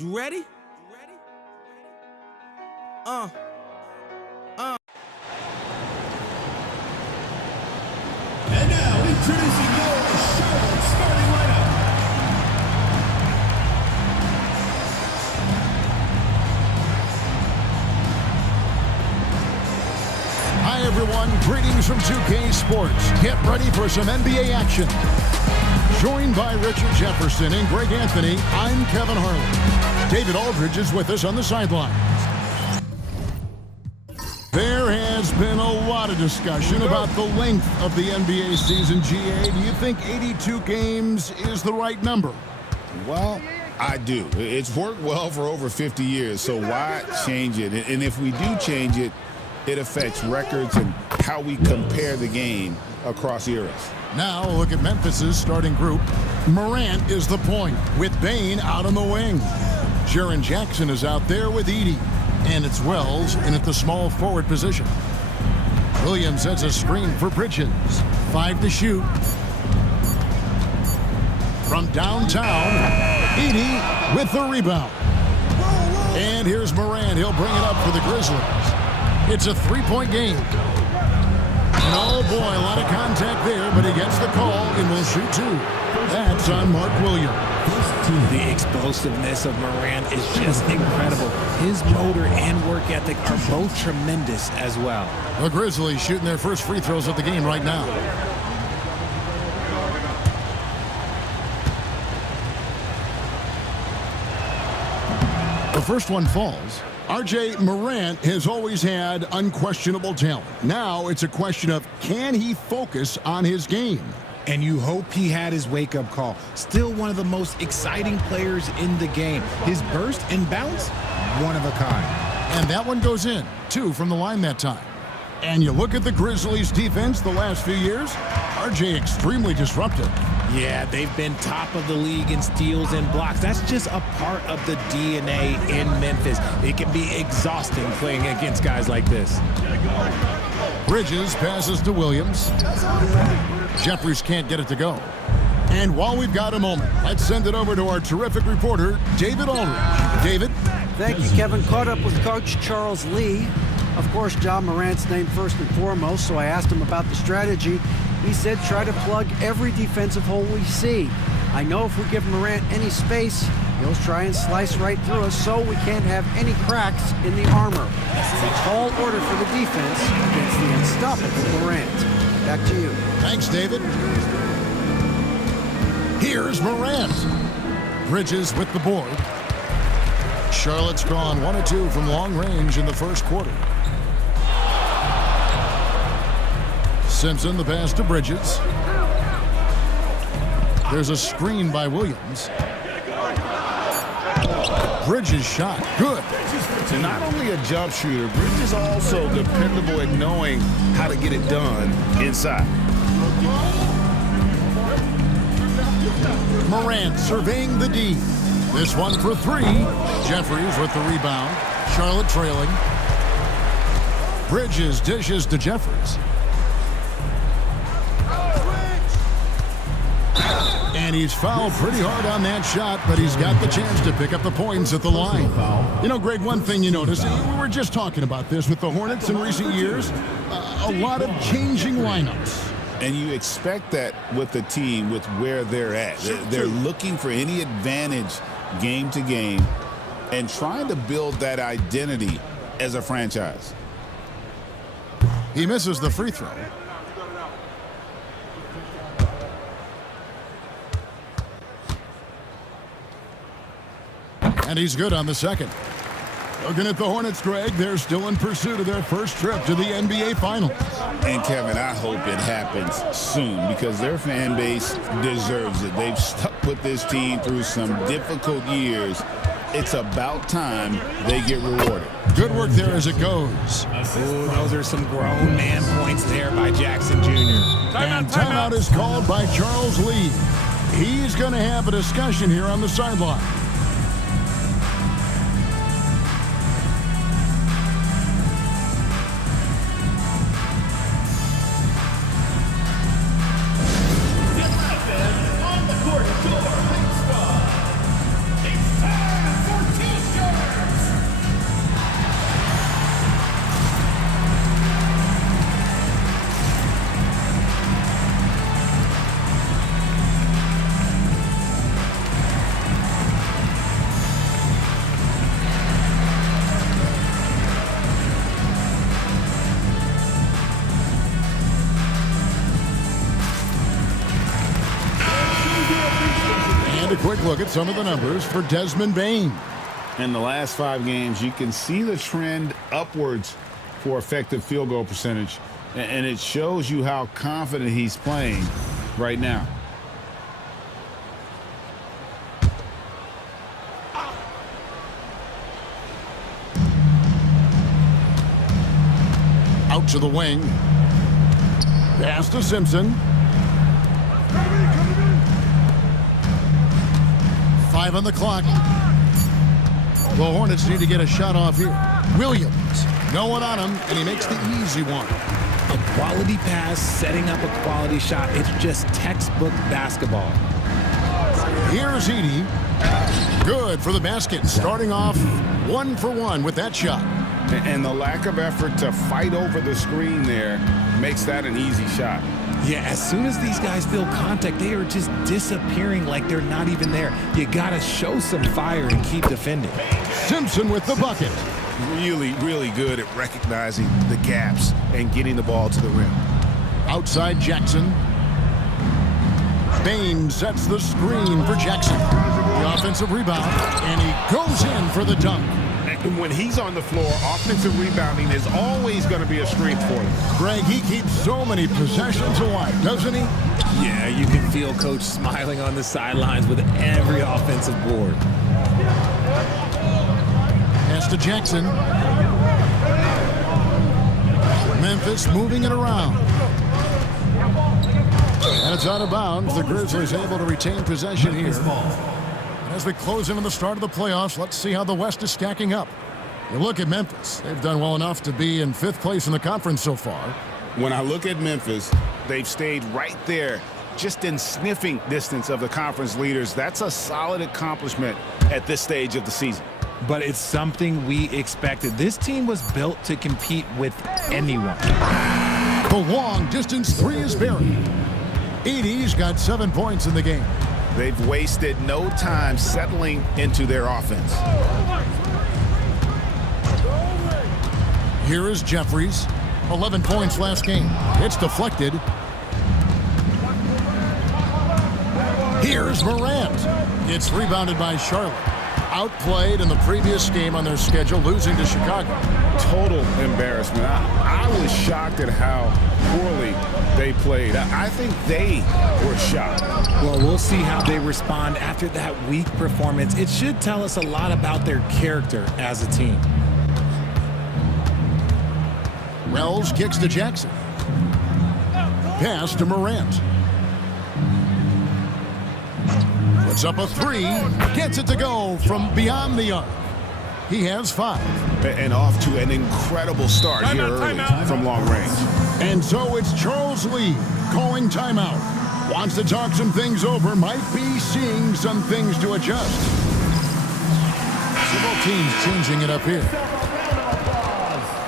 You ready? And now, introducing your Charlotte starting lineup. Hi, everyone. Greetings from 2K Sports. Get ready for some NBA action. Joined by Richard Jefferson and Greg Anthony, I'm Kevin Harlan. David Aldridge is with us on the sidelines. There has been a lot of discussion about the length of the NBA season, GA. Do you think 82 games is the right number? Well, I do. It's worked well for over 50 years, so why change it? And if we do change it, it affects records and how we compare the game across eras. Now look at Memphis's starting group. Morant is the point, with Bane out on the wing. Jaren Jackson is out there with Edey. And it's Wells in at the small forward position. Williams sets a screen for Bridges. 5 to shoot. From downtown, Edey with the rebound. And here's Morant. He'll bring it up for the Grizzlies. It's a three-point game. And oh boy, a lot of contact there, but he gets the call and will shoot 2. That's on Mark Williams. The explosiveness of Morant is just incredible. His motor and work ethic are both tremendous as well. The Grizzlies shooting their first free throws of the game right now. The first one falls. RJ Morant has always had unquestionable talent. Now it's a question of, can he focus on his game? And you hope he had his wake-up call. Still one of the most exciting players in the game. His burst and bounce, one of a kind. And that one goes in, 2 from the line that time. And you look at the Grizzlies' defense the last few years, RJ extremely disruptive. Yeah, they've been top of the league in steals and blocks. That's just a part of the DNA in Memphis. It can be exhausting playing against guys like this. Bridges passes to Williams. Jeffries can't get it to go. And while we've got a moment, let's send it over to our terrific reporter, David Aldridge. David? Thank you, Kevin. Caught up with Coach Charles Lee. Of course, John Morant's named first and foremost, so I asked him about the strategy. He said try to plug every defensive hole we see. I know if we give Morant any space, he'll try and slice right through us, so we can't have any cracks in the armor. It's a tall order for the defense against the unstoppable Morant. Back to you. Thanks, David. Here's Morant. Bridges with the board. Charlotte's gone 1 of 2 from long range in the first quarter. Simpson, the pass to Bridges. There's a screen by Williams. Bridges shot. Good. And not only a jump shooter, Bridges is also dependable at knowing how to get it done inside. Morant surveying the D. This one for 3. Jeffries with the rebound. Charlotte trailing. Bridges dishes to Jeffries. And he's fouled pretty hard on that shot, but he's got the chance to pick up the points at the line. You know, Greg, one thing you notice, we were just talking about this with the Hornets in recent years, a lot of changing lineups. And you expect that with the team, with where they're at. They're looking for any advantage game to game and trying to build that identity as a franchise. He misses the free throw. And he's good on the second. Looking at the Hornets, Greg, they're still in pursuit of their first trip to the NBA Finals. And, Kevin, I hope it happens soon because their fan base deserves it. They've stuck with this team through some difficult years. It's about time they get rewarded. Good work there as it goes. Ooh, those are some grown man points there by Jackson Jr. And timeout is called by Charles Lee. He's going to have a discussion here on the sideline. On the court, your high squad. It's time for quick look at some of the numbers for Desmond Bane. In the last 5 games, you can see the trend upwards for effective field goal percentage, and it shows you how confident he's playing right now. Out to the wing. Pass to Simpson. 5 on the clock. The Hornets need to get a shot off here. Williams, no one on him, and he makes the easy one. A quality pass, setting up a quality shot. It's just textbook basketball. Here's Edey. Good for the basket. Starting off 1 for 1 with that shot. And the lack of effort to fight over the screen there makes that an easy shot. Yeah, as soon as these guys feel contact, they are just disappearing like they're not even there. You got to show some fire and keep defending. Simpson with the bucket. Really, really good at recognizing the gaps and getting the ball to the rim. Outside Jackson. Bane sets the screen for Jackson. The offensive rebound, and he goes in for the dunk. And when he's on the floor, offensive rebounding is always going to be a strength for him. Greg, he keeps so many possessions alive, doesn't he? Yeah, you can feel Coach smiling on the sidelines with every offensive board. Pass to Jackson. Memphis moving it around. And it's out of bounds. The Grizzlies able to retain possession here. As we close in on the start of the playoffs, let's see how the West is stacking up. You look at Memphis. They've done well enough to be in 5th place in the conference so far. When I look at Memphis, they've stayed right there, just in sniffing distance of the conference leaders. That's a solid accomplishment at this stage of the season. But it's something we expected. This team was built to compete with anyone. The long distance 3 is buried. Edey's got 7 points in the game. They've wasted no time settling into their offense. Here is Jeffries. 11 points last game. It's deflected. Here's Morant. It's rebounded by Charlotte. Outplayed in the previous game on their schedule, losing to Chicago. Total embarrassment. I was shocked at how poorly they played. I think they were shocked. Well, we'll see how they respond after that weak performance. It should tell us a lot about their character as a team. Wells kicks to Jackson. Pass to Morant. Puts up a 3. Gets it to go from beyond the arc. He has 5. And off to an incredible start here early from long range. And so it's Charles Lee calling timeout. Wants to talk some things over. Might be seeing some things to adjust. So both teams changing it up here.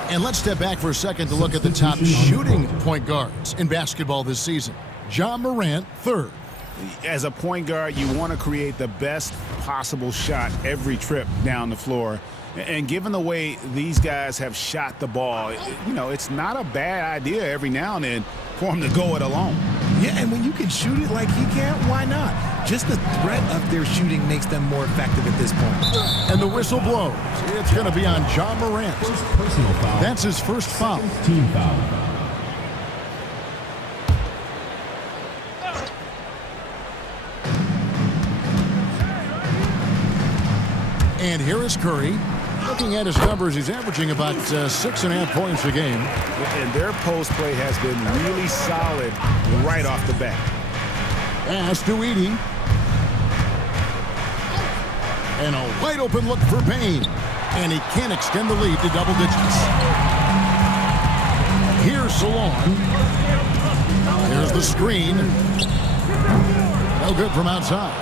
And let's step back for a second to look at the top shooting point guards in basketball this season. Ja Morant, 3rd. As a point guard, you want to create the best possible shot every trip down the floor. And given the way these guys have shot the ball, it's not a bad idea every now and then for him to go it alone. Yeah, and when you can shoot it like he can, why not? Just the threat of their shooting makes them more effective at this point. And the whistle blows. It's going to be on Ja Morant. That's his first foul. Team foul. And here is Curry. Looking at his numbers, he's averaging about 6.5 points a game. And their post play has been really solid right off the bat. Pass to Edey. And a wide open look for Bane. And he can't extend the lead to double digits. Here's Salon. There's the screen. No good from outside.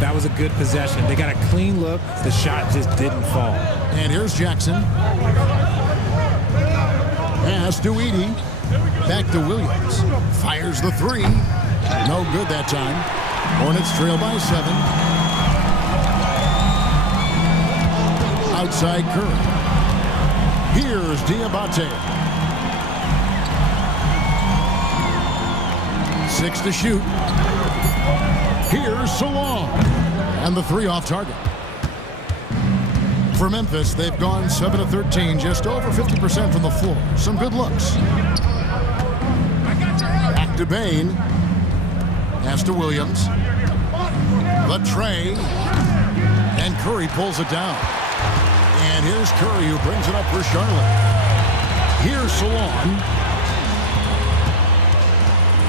That was a good possession. They got a clean look. The shot just didn't fall. And here's Jackson. Pass to Edey. Back to Williams. Fires the 3. No good that time. Hornets trail by 7. Outside Curry. Here's Diabate. 6 to shoot. Here's Salon. And the three off target. For Memphis, they've gone 7 of 13, just over 50% from the floor. Some good looks. Back to Bain. Pass to Williams. The tray. And Curry pulls it down. And here's Curry who brings it up for Charlotte. Here's Salon.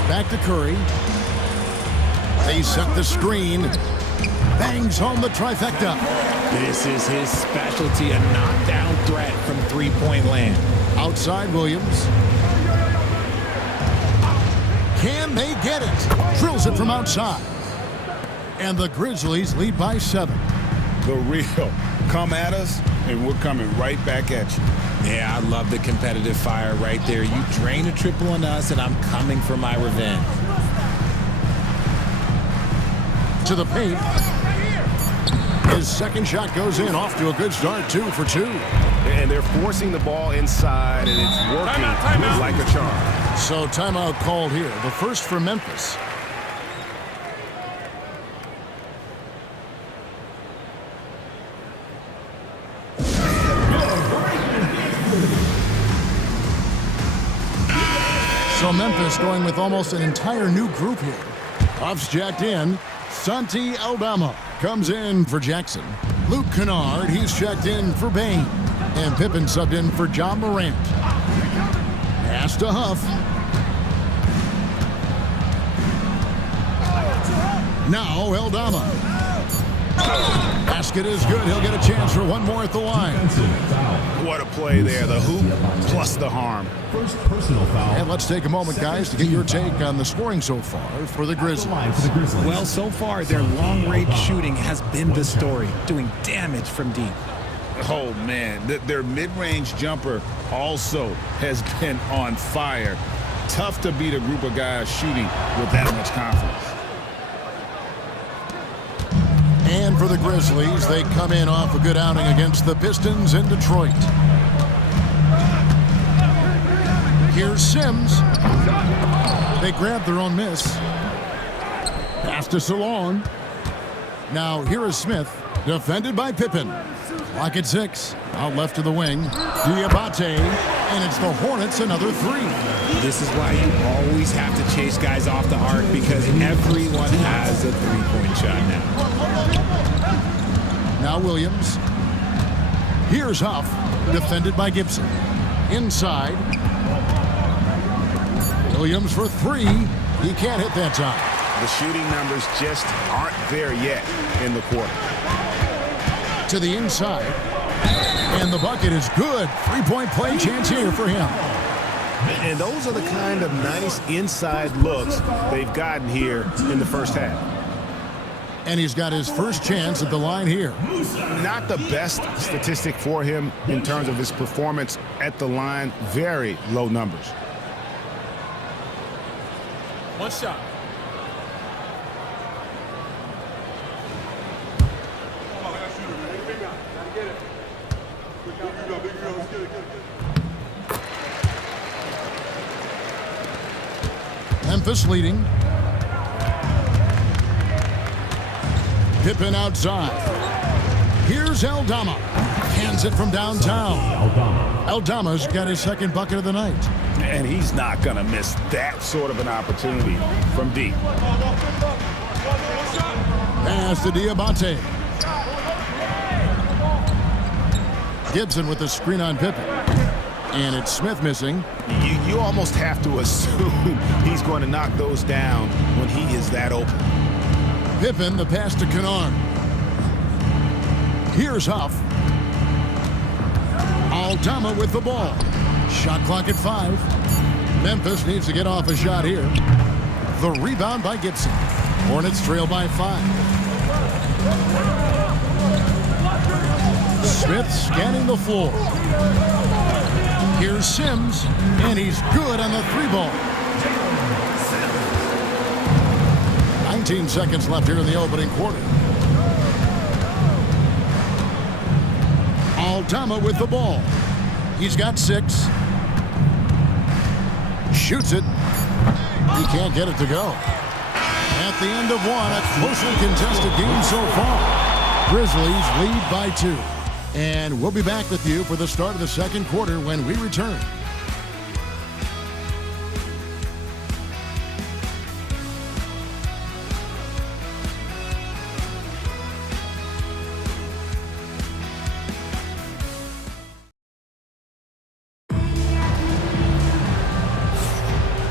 Back to Curry. They set the screen. Bangs home the trifecta. This is his specialty, a knockdown threat from three-point land. Outside Williams. Can they get it? Drills it from outside. And the Grizzlies lead by 7. The real. Come at us, and we're coming right back at you. Yeah, I love the competitive fire right there. You drain a triple on us, and I'm coming for my revenge. To the paint. His second shot goes in, off to a good start, 2 for 2. And they're forcing the ball inside, and it's working Timeout. like a charm. So timeout called here, the first for Memphis. So Memphis going with almost an entire new group here. Puffs jacked in. Santi Aldama comes in for Jackson. Luke Kennard, he's checked in for Bain. And Pippen subbed in for John Morant. Pass to Huff. Now Aldama. Basket is good. He'll get a chance for one more at the line. What a play there. The hoop plus the harm. First personal foul. And let's take a moment, guys, to get your take on the scoring so far for the Grizzlies. Well, so far, their long-range shooting has been the story, doing damage from deep. Oh, man. Their mid-range jumper also has been on fire. Tough to beat a group of guys shooting with that much confidence. And for the Grizzlies, they come in off a good outing against the Pistons in Detroit. Here's Sims. They grab their own miss. Pass to Salon. Now here is Smith, defended by Pippen. Clock at 6. Out left to the wing. Diabate. And it's the Hornets, another 3. This is why you always have to chase guys off the arc, because everyone has a three-point shot now. Now Williams. Here's Huff, defended by Gibson. Inside. Williams for 3. He can't hit that time. The shooting numbers just aren't there yet in the quarter. To the inside. And the bucket is good. 3-point play chance here for him. And those are the kind of nice inside looks they've gotten here in the first half. And he's got his first chance at the line here. Not the best statistic for him in terms of his performance at the line. Very low numbers. One shot. Memphis leading. Pippen outside. Here's Aldama. Hands it from downtown. Aldama's got his second bucket of the night. And he's not going to miss that sort of an opportunity from deep. Pass to Diabate. Gibson with the screen on Pippen. And it's Smith missing. You almost have to assume he's going to knock those down when he is that open. Pippen, the pass to Kennard. Here's Huff. Aldama with the ball. Shot clock at 5. Memphis needs to get off a shot here. The rebound by Gibson. Hornets trail by 5. Smith scanning the floor. Here's Sims, and he's good on the 3-ball. 19 seconds left here in the opening quarter. Aldama with the ball. He's got 6. Shoots it. He can't get it to go. At the end of one, a closely contested game so far. Grizzlies lead by 2. And we'll be back with you for the start of the second quarter when we return.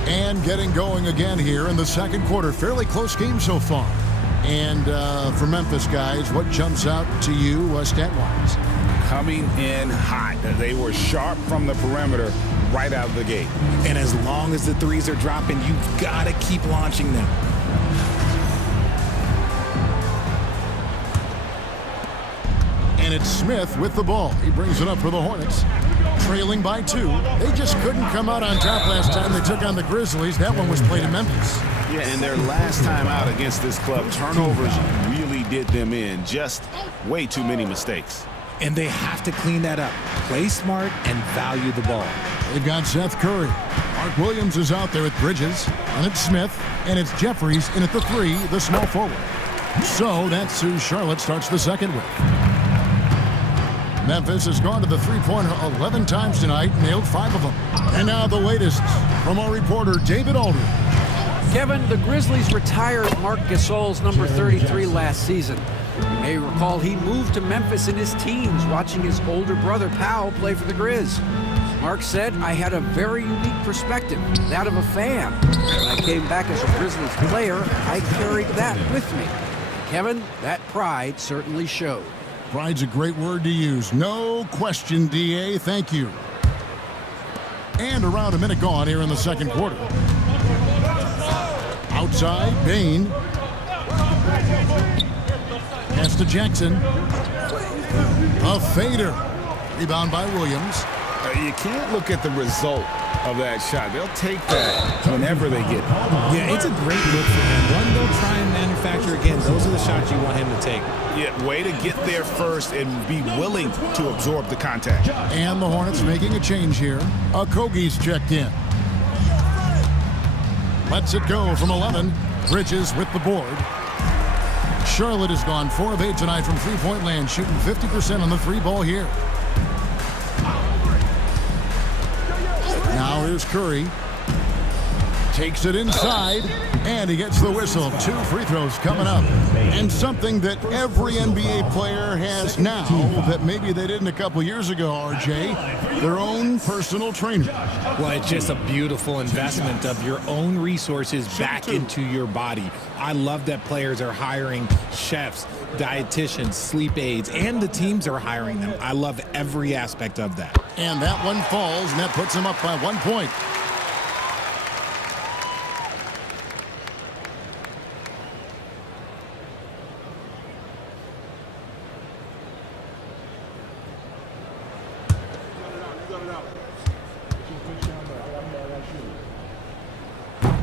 And getting going again here in the second quarter. Fairly close game so far. And for Memphis, guys, what jumps out to you stat-wise? Coming in hot. They were sharp from the perimeter right out of the gate. And as long as the threes are dropping, you've got to keep launching them. And it's Smith with the ball. He brings it up for the Hornets. Trailing by 2. They just couldn't come out on top last time they took on the Grizzlies. That one was played in Memphis. Yeah, and their last time out against this club, turnovers really did them in. Just way too many mistakes. And they have to clean that up. Play smart and value the ball. They've got Seth Curry. Mark Williams is out there with Bridges. And it's Smith. And it's Jeffries in at the 3, the small forward. So that's who Charlotte starts the second with. Memphis has gone to the three-pointer 11 times tonight, nailed 5 of them. And now the latest from our reporter, David Aldridge. Kevin, the Grizzlies retired Marc Gasol's number 33 last season. You may recall he moved to Memphis in his teens, watching his older brother Powell play for the Grizz. Mark said, I had a very unique perspective, that of a fan. When I came back as a Grizzlies player, I carried that with me. Kevin, that pride certainly showed. Pride's a great word to use. No question, D.A. Thank you. And around a minute gone here in the second quarter. Outside, Bain. Pass to Jackson. A fader. Rebound by Williams. You can't look at the result of that shot. They'll take that whenever they get it. Yeah, it's a great look for him. One they'll try and manufacture again. Those are the shots you want him to take. Yeah, way to get there first and be willing to absorb the contact. And the Hornets making a change here. Okogie's checked in. Lets it go from 11. Bridges with the board. Charlotte has gone 4 of 8 tonight from three-point land, shooting 50% on the 3-ball here. Now here's Curry. Takes it inside, and he gets the whistle. 2 free throws coming up. And something that every NBA player has now that maybe they didn't a couple years ago, RJ, their own personal trainer. Well, it's just a beautiful investment of your own resources back into your body. I love that players are hiring chefs, dietitians, sleep aides, and the teams are hiring them. I love every aspect of that. And that one falls, and that puts them up by 1 point.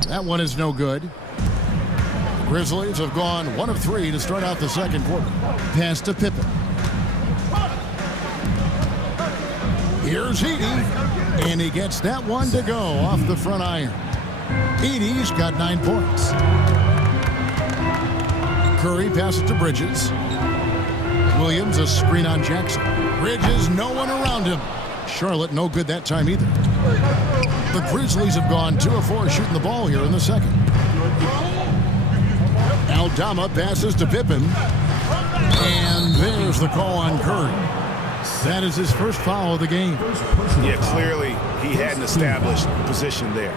That one is no good. The Grizzlies have gone 1 of 3 to start out the second quarter. Pass to Pippen. Here's Edey, and he gets that one to go off the front iron. Edey's got 9 points. Curry passes to Bridges. Williams, a screen on Jackson. Bridges, no one around him. Charlotte, no good that time either. The Grizzlies have gone 2 of 4 shooting the ball here in the second. Aldama passes to Pippen. And there's the call on Curry. That is his first foul of the game. Yeah, clearly he hadn't established position there.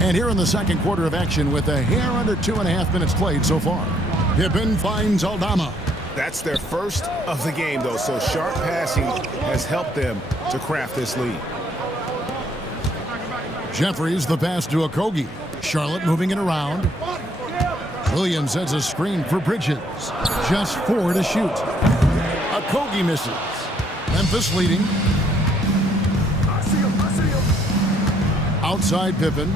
And here in the second quarter of action with a hair under 2.5 minutes played so far. Pippen finds Aldama. That's their first of the game, though, so sharp passing has helped them to craft this lead. Jeffries the pass to Okogie. Charlotte moving it around. Williams has a screen for Bridges. Just 4 to shoot. Okogie misses. Memphis leading. Outside Pippen.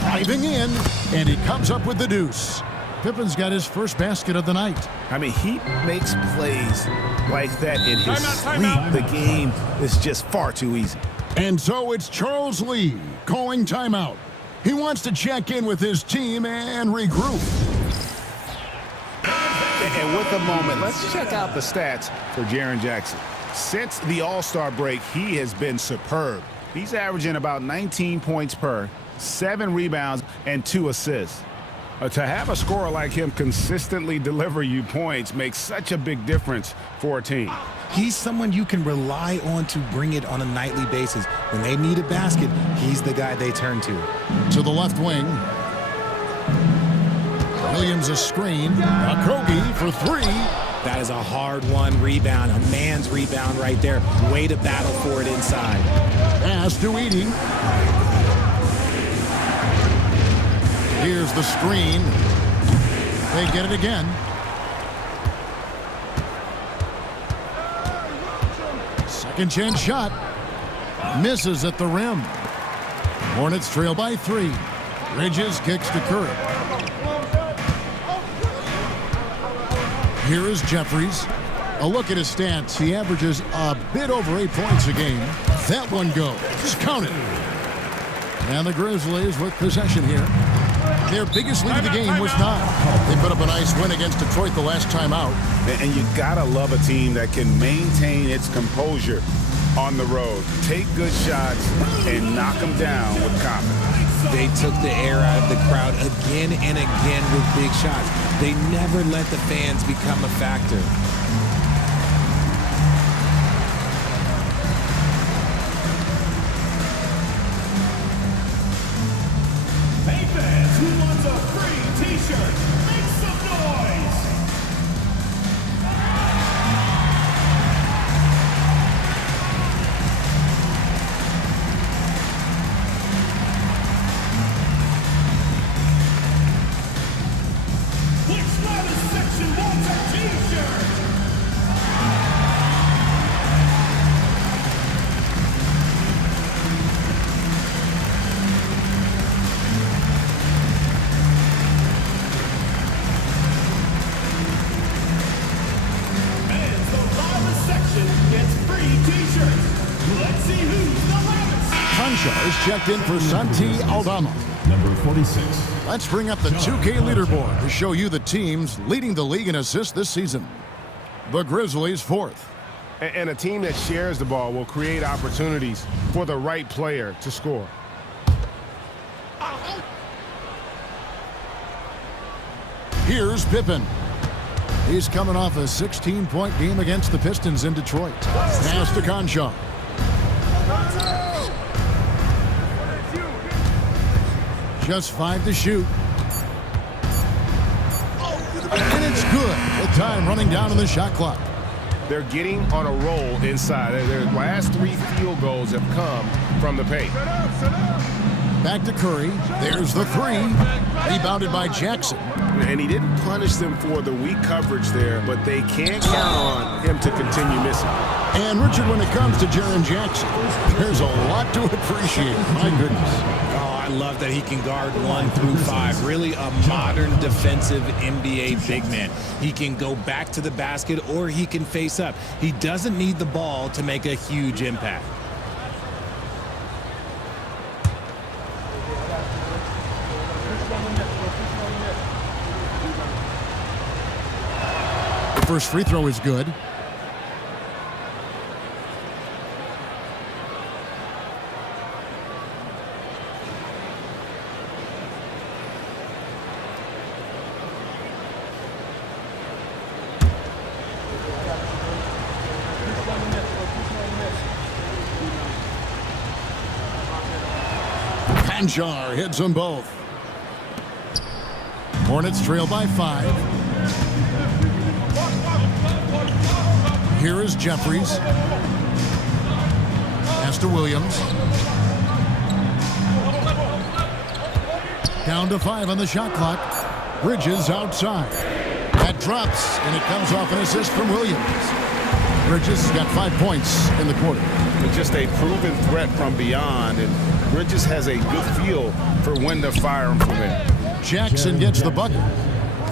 Driving in, and he comes up with the deuce. Pippen's got his first basket of the night. I mean, he makes plays like that in his sleep. The game is just far too easy. And so it's Charles Lee calling timeout. He wants to check in with his team and regroup. And with the moment, let's check out the stats for Jaren Jackson. Since the All-Star break, he has been superb. He's averaging about 19 points per, 7 rebounds, and 2 assists. To have a scorer like him consistently deliver you points makes such a big difference for a team. He's someone you can rely on to bring it on a nightly basis. When they need a basket, he's the guy they turn to. To the left wing. Williams a screen. Okogie for 3. That is a hard-won rebound, a man's rebound right there. Way to battle for it inside. Pass to Edey. Here's the screen. They get it again. Second chance shot. Misses at the rim. Hornets trail by 3. Bridges kicks to Curry. Here is Jeffries. A look at his stats. He averages a bit over 8 points a game. That one goes. Count it. And the Grizzlies with possession here. Their biggest lead of the game was 9. They put up a nice win against Detroit the last time out. And you gotta love a team that can maintain its composure on the road. Take good shots and knock them down with confidence. They took the air out of the crowd again and again with big shots. They never let the fans become a factor. Hey fans, who wants a free t-shirt? Make some noise! Which Smartest section wants a t-shirt? And the loudest section gets free t-shirts. Let's see who's the loudest. Concha is checked in for Santi Aldama. Number 46. Let's bring up the 2K leaderboard to show you the teams leading the league in assists this season. The Grizzlies 4th. And a team that shares the ball will create opportunities for the right player to score. Here's Pippen. He's coming off a 16-point game against the Pistons in Detroit. Pass to Concha. Just 5 to shoot. And it's good. With time running down on the shot clock. They're getting on a roll inside. Their last 3 field goals have come from the paint. Back to Curry. There's the 3. Rebounded by Jackson. And he didn't punish them for the weak coverage there, but they can't count on him to continue missing. And Richard, when it comes to Jaren Jackson, there's a lot to appreciate. My goodness. Oh, I love that he can guard 1 through 5. Really a modern defensive NBA big man. He can go back to the basket or he can face up. He doesn't need the ball to make a huge impact. The first free throw is good. Panjar hits them both. Hornets trail by 5. Here is Jeffries. Pass to Williams. Down to 5 on the shot clock. Bridges outside. That drops, and it comes off an assist from Williams. Bridges has got 5 points in the quarter. It's just a proven threat from beyond, and Bridges has a good feel for when to fire him from there. Jackson gets the bucket.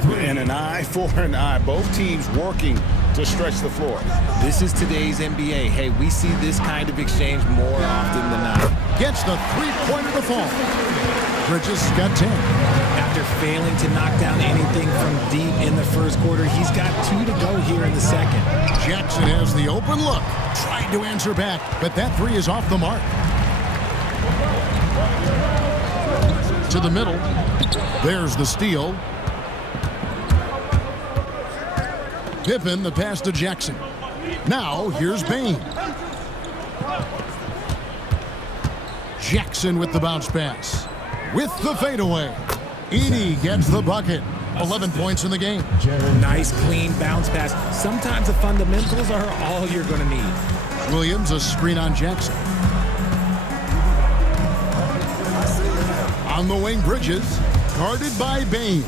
And an eye for an eye. Both teams working to stretch the floor. This is today's NBA. Hey, we see this kind of exchange more often than not. Gets the three-pointer to fall. Bridges got 10. After failing to knock down anything from deep in the first quarter, he's got 2 to go here in the second. Jackson has the open look. Trying to answer back, but that three is off the mark. To the middle. There's the steal. Pippen, the pass to Jackson. Now, here's Bain. Jackson with the bounce pass. With the fadeaway. Edey gets the bucket. 11 points in the game. Nice, clean bounce pass. Sometimes the fundamentals are all you're going to need. Williams, a screen on Jackson. On the wing, Bridges. Guarded by Bain.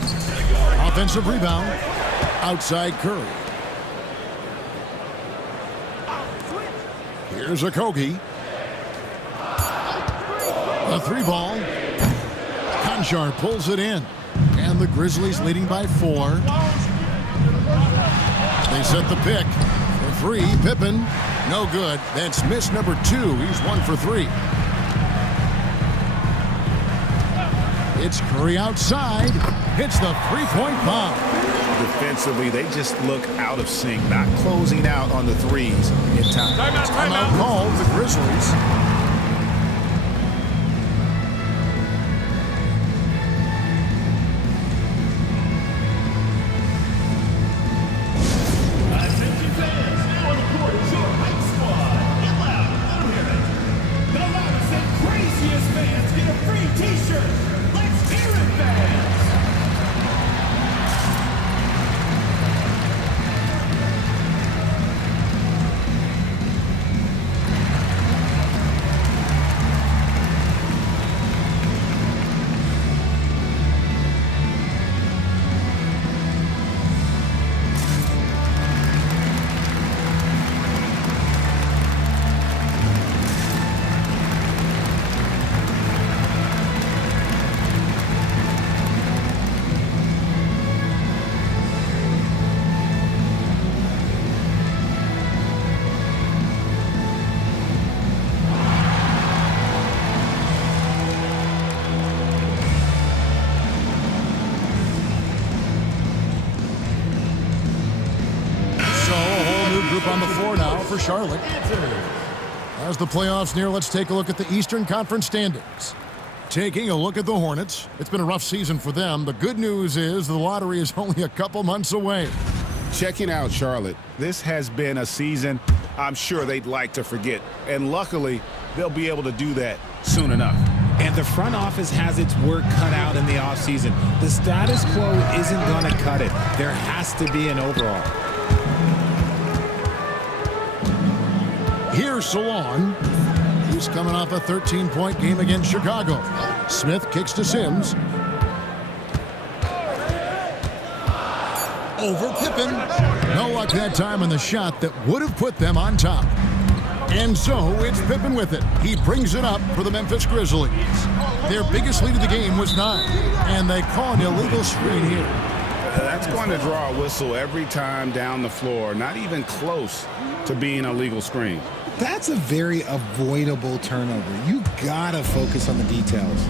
Offensive rebound. Outside Curry. Here's a Kogi. A three ball. Conchar pulls it in. And the Grizzlies leading by 4. They set the pick. For 3, Pippen. No good. That's miss number 2. He's 1 for 3. It's Curry outside. Hits the three-point bomb. Defensively, they just look out of sync, not closing out on the threes in time. Timeout called the Grizzlies. Attention fans, now on the court is your hype squad. Get loud, let 'em hear it. The loudest and craziest fans get a free t-shirt. Let's hear it, fans. On the floor now for Charlotte. As the playoffs near, let's take a look at the Eastern Conference standings. Taking a look at the Hornets. It's been a rough season for them. The good news is the lottery is only a couple months away. Checking out Charlotte, this has been a season I'm sure they'd like to forget. And luckily, they'll be able to do that soon enough. And the front office has its work cut out in the offseason. The status quo isn't going to cut it. There has to be an overall. Here's Salon. He's coming off a 13-point game against Chicago. Smith kicks to Sims. Over Pippen. No luck that time on the shot that would have put them on top. And so it's Pippen with it. He brings it up for the Memphis Grizzlies. Their biggest lead of the game was 9. And they call an illegal screen here. That's going to draw a whistle every time down the floor. Not even close to being a legal screen. That's a very avoidable turnover. You gotta focus on the details.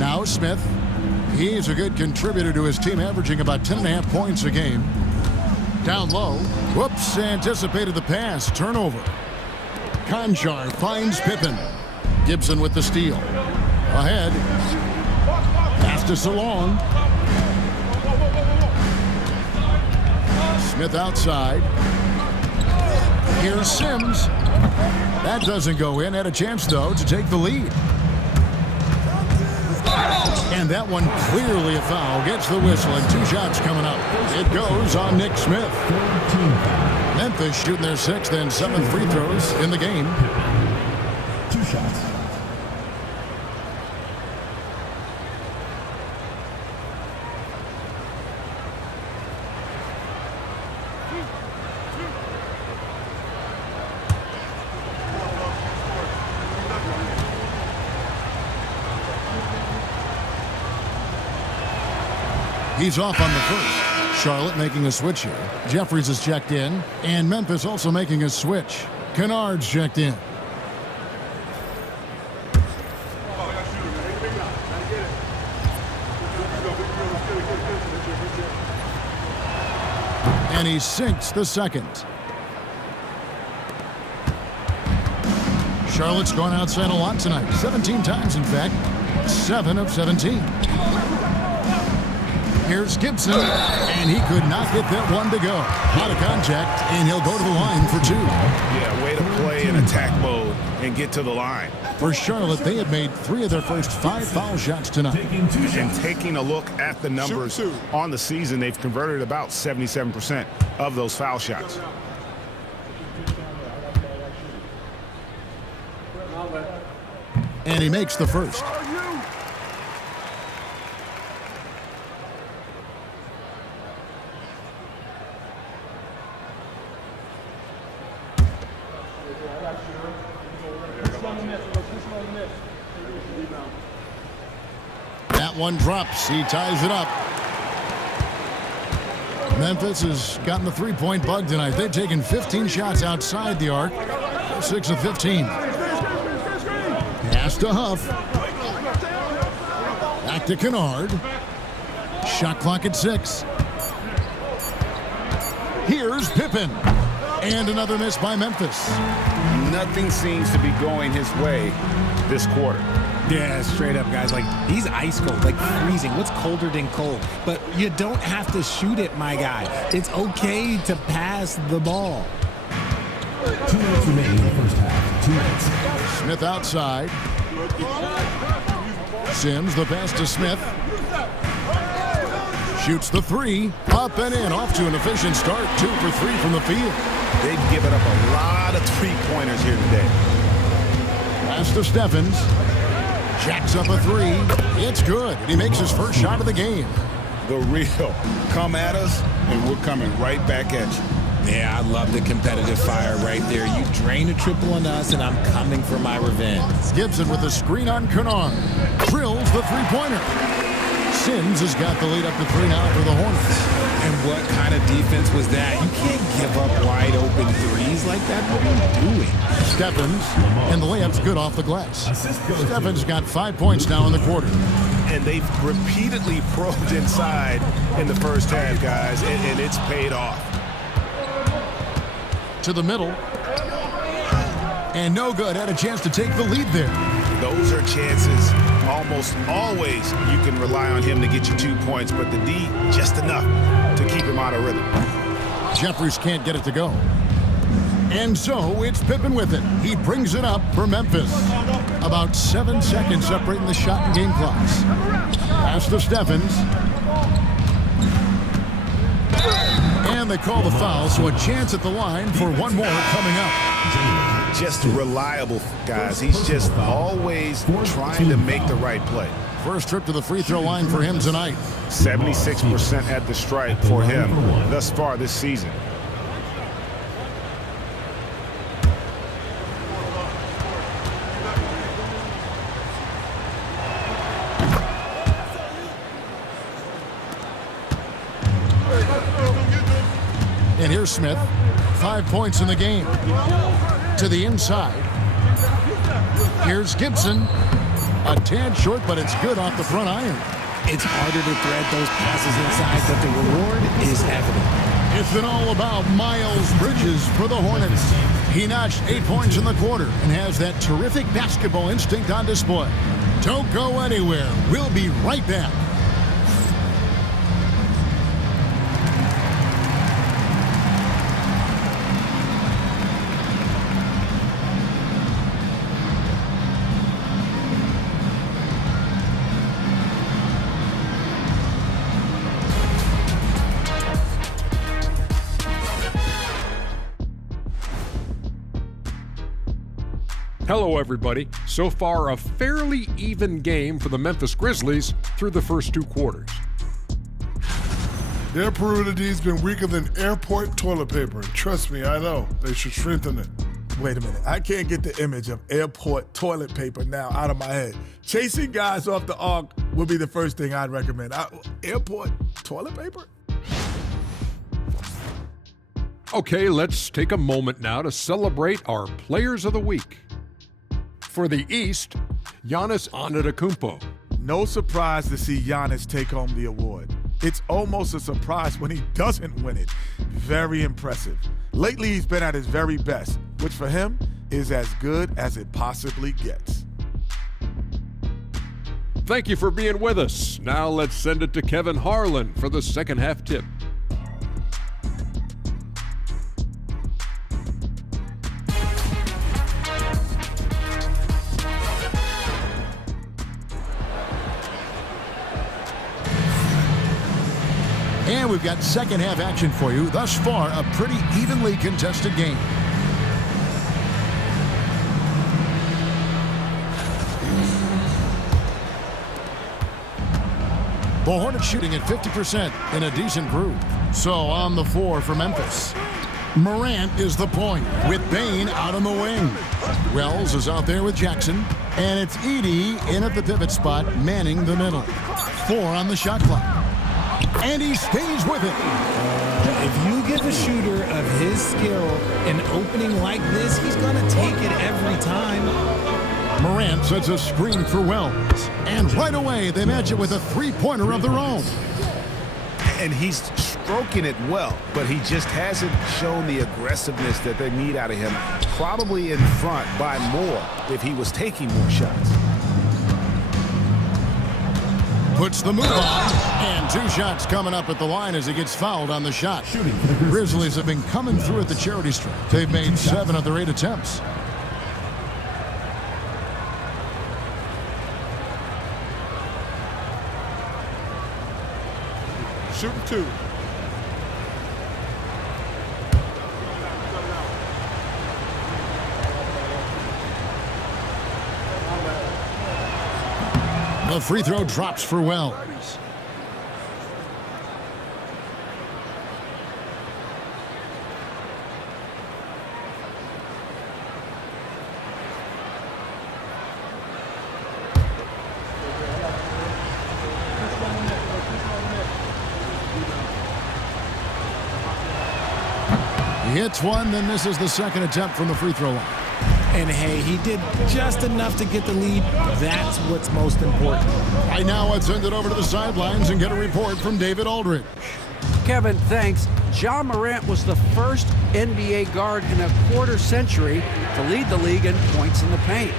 Now Smith. He's a good contributor to his team, averaging about 10.5 points a game. Down low. Whoops, anticipated the pass. Turnover. Conchar finds Pippen. Gibson with the steal. Ahead. Pass to Salon. Smith outside. Here's Sims. That doesn't go in. Had a chance, though, to take the lead. And that one clearly a foul. Gets the whistle and 2 shots coming up. It goes on Nick Smith. Memphis shooting their 6th and 7th free throws in the game. 2 shots. He's off on the first. Charlotte making a switch here. Jeffries is checked in, and Memphis also making a switch. Kennard's checked in. And he sinks the second. Charlotte's gone outside a lot tonight. 17 times, in fact. 7 of 17. Here's Gibson, and he could not get that one to go. Out of contact, and he'll go to the line for 2. Yeah, way to play in attack mode and get to the line. For Charlotte, they have made 3 of their first 5 foul shots tonight. And taking a look at the numbers on the season, they've converted about 77% of those foul shots. And he makes the first. That one drops. He ties it up. Memphis has gotten the three-point bug tonight. They've taken 15 shots outside the arc. 6 of 15. Pass to Huff. Back to Kennard. Shot clock at 6. Here's Pippen. And another miss by Memphis. Nothing seems to be going his way this quarter. Yeah, straight up, guys. Like, he's ice cold, like freezing. What's colder than cold? But you don't have to shoot it, my guy. It's okay to pass the ball. 2 minutes remaining in the first half. 2 minutes. Smith outside. Sims, the pass to Smith. Shoots the 3. Up and in. Off to an efficient start. 2 for 3 from the field. They've given up a lot of three-pointers here today. Pass to Steffens. Jacks up a 3. It's good. And he makes his first shot of the game. The real. Come at us, and we're coming right back at you. Yeah, I love the competitive fire right there. You drain a triple on us, and I'm coming for my revenge. Gibson with a screen on Kennard. Drills the three-pointer. Sims has got the lead up to 3 now for the Hornets. And what kind of defense was that? You can't give up wide open threes like that. What are you doing? Stephens, and the layup's good off the glass. Stephens got 5 points now in the quarter. And they've repeatedly probed inside in the first half, guys, and it's paid off. To the middle. And no good. Had a chance to take the lead there. Those are chances. Almost always you can rely on him to get you 2 points, but the D just enough to keep him out of rhythm. Jeffries can't get it to go. And so it's Pippen with it. He brings it up for Memphis. About 7 seconds separating the shot and game clocks. Pass to Steffens. And they call the foul, so a chance at the line for one more coming up. Just reliable, guys. He's just always trying to make the right play. First trip to the free throw line for him tonight. 76% at the stripe for him thus far this season. And here's Smith. 5 points in the game. To the inside. Here's Gibson. A tad short, but it's good off the front iron. It's harder to thread those passes inside, but the reward is evident. It's been all about Miles Bridges for the Hornets. He notched 8 points in the quarter and has that terrific basketball instinct on display. Don't go anywhere. We'll be right back. Hello, everybody. So far, a fairly even game for the Memphis Grizzlies through the first 2 quarters. Their perimeter D's been weaker than airport toilet paper. Trust me, I know. They should strengthen it. Wait a minute. I can't get the image of airport toilet paper now out of my head. Chasing guys off the arc would be the first thing I'd recommend. Airport toilet paper? Okay, let's take a moment now to celebrate our Players of the Week. For the East, Giannis Antetokounmpo. No surprise to see Giannis take home the award. It's almost a surprise when he doesn't win it. Very impressive. Lately, he's been at his very best, which for him is as good as it possibly gets. Thank you for being with us. Now let's send it to Kevin Harlan for the second half tip. And we've got second half action for you. Thus far, a pretty evenly contested game. The Hornets shooting at 50% in a decent groove. So on the floor for Memphis. Morant is the point with Bane out on the wing. Wells is out there with Jackson. And it's Edey in at the pivot spot, manning the middle. 4 on the shot clock. And he stays with it. If you give a shooter of his skill an opening like this, he's going to take it every time. Morant sets a screen for Wells. And right away, they match it with a three-pointer of their own. And he's stroking it well, but he just hasn't shown the aggressiveness that they need out of him. Probably in front by more if he was taking more shots. Puts the move on, and 2 shots coming up at the line as he gets fouled on the shot. Grizzlies have been coming through at the charity stripe. They've made 7 of their 8 attempts. Shooting 2. The free throw drops for Wells. He hits one, then misses the second attempt from the free throw line. And hey, he did just enough to get the lead. That's what's most important. Right now, let's send it over to the sidelines and get a report from David Aldridge. Kevin, thanks. Ja Morant was the first NBA guard in a quarter century to lead the league in points in the paint.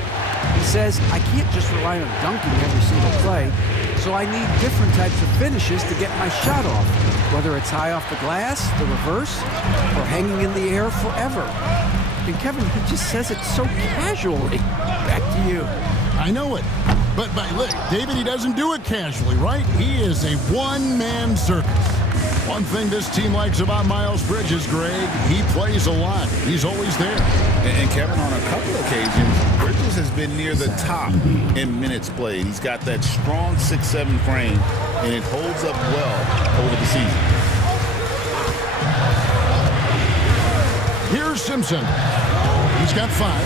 He says, I can't just rely on dunking every single play, so I need different types of finishes to get my shot off, whether it's high off the glass, the reverse, or hanging in the air forever. And Kevin, he just says it so casually. Back to you. I know it. But look, David, he doesn't do it casually, right? He is a one-man circus. One thing this team likes about Miles Bridges, Greg, he plays a lot. He's always there. And Kevin, on a couple occasions, Bridges has been near the top in minutes played. He's got that strong 6'7" frame, and it holds up well over the season. Here's Simpson. He's got 5.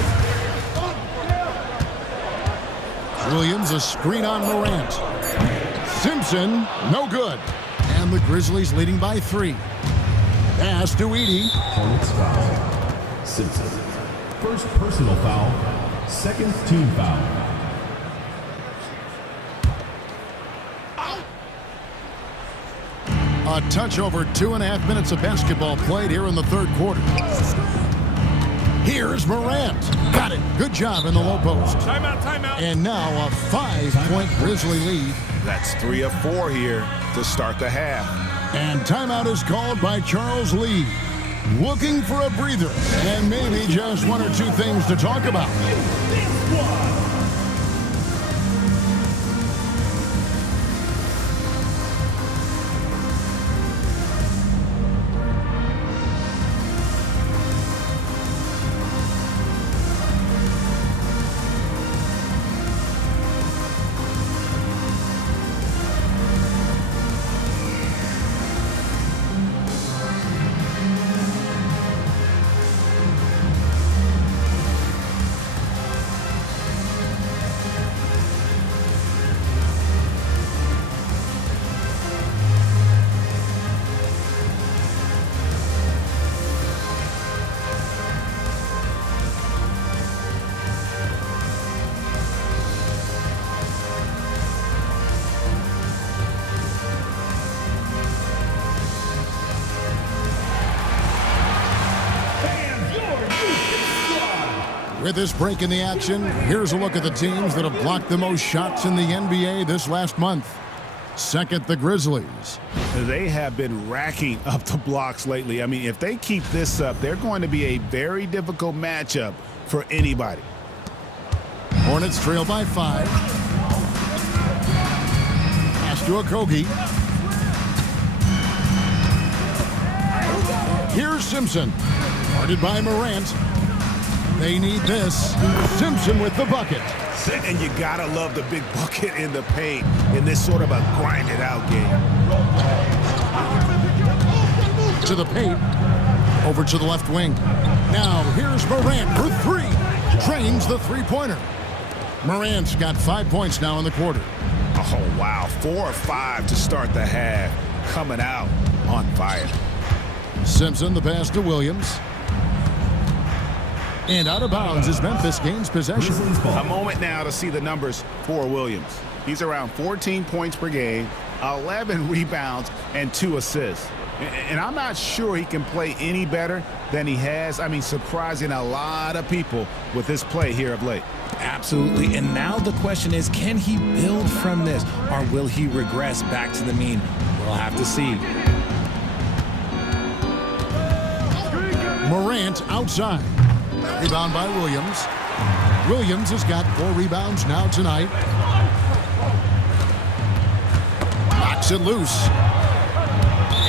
Williams, a screen on Morant. Simpson, no good. And the Grizzlies leading by 3. Pass to Edey. Hornets foul. Simpson. First personal foul. Second team foul. A touch over 2.5 minutes of basketball played here in the third quarter. Here's Morant. Got it. Good job in the low post. Timeout, timeout. And now a 5-point Grizzly lead. That's 3 of 4 here to start the half. And timeout is called by Charles Lee. Looking for a breather and maybe just 1 or 2 things to talk about. With this break in the action, here's a look at the teams that have blocked the most shots in the NBA this last month. Second, the Grizzlies. They have been racking up the blocks lately. I mean, if they keep this up, they're going to be a very difficult matchup for anybody. Hornets trail by 5. Pass to Okogie. Here's Simpson. Guarded by Morant. They need this. Simpson with the bucket. And you gotta love the big bucket in the paint in this sort of a grinded-out game. To the paint. Over to the left wing. Now here's Morant for 3. Drains the three-pointer. Morant's got 5 points now in the quarter. Oh, wow. 4 or 5 to start the half. Coming out on fire. Simpson, the pass to Williams. And out of bounds as Memphis gains possession. A moment now to see the numbers for Williams. He's around 14 points per game, 11 rebounds, and 2 assists. And I'm not sure he can play any better than he has. I mean, surprising a lot of people with this play here of late. Absolutely. And now the question is, can he build from this, or will he regress back to the mean? We'll have to see. Morant outside. Rebound by Williams. Williams has got 4 rebounds now tonight. Knocks it loose.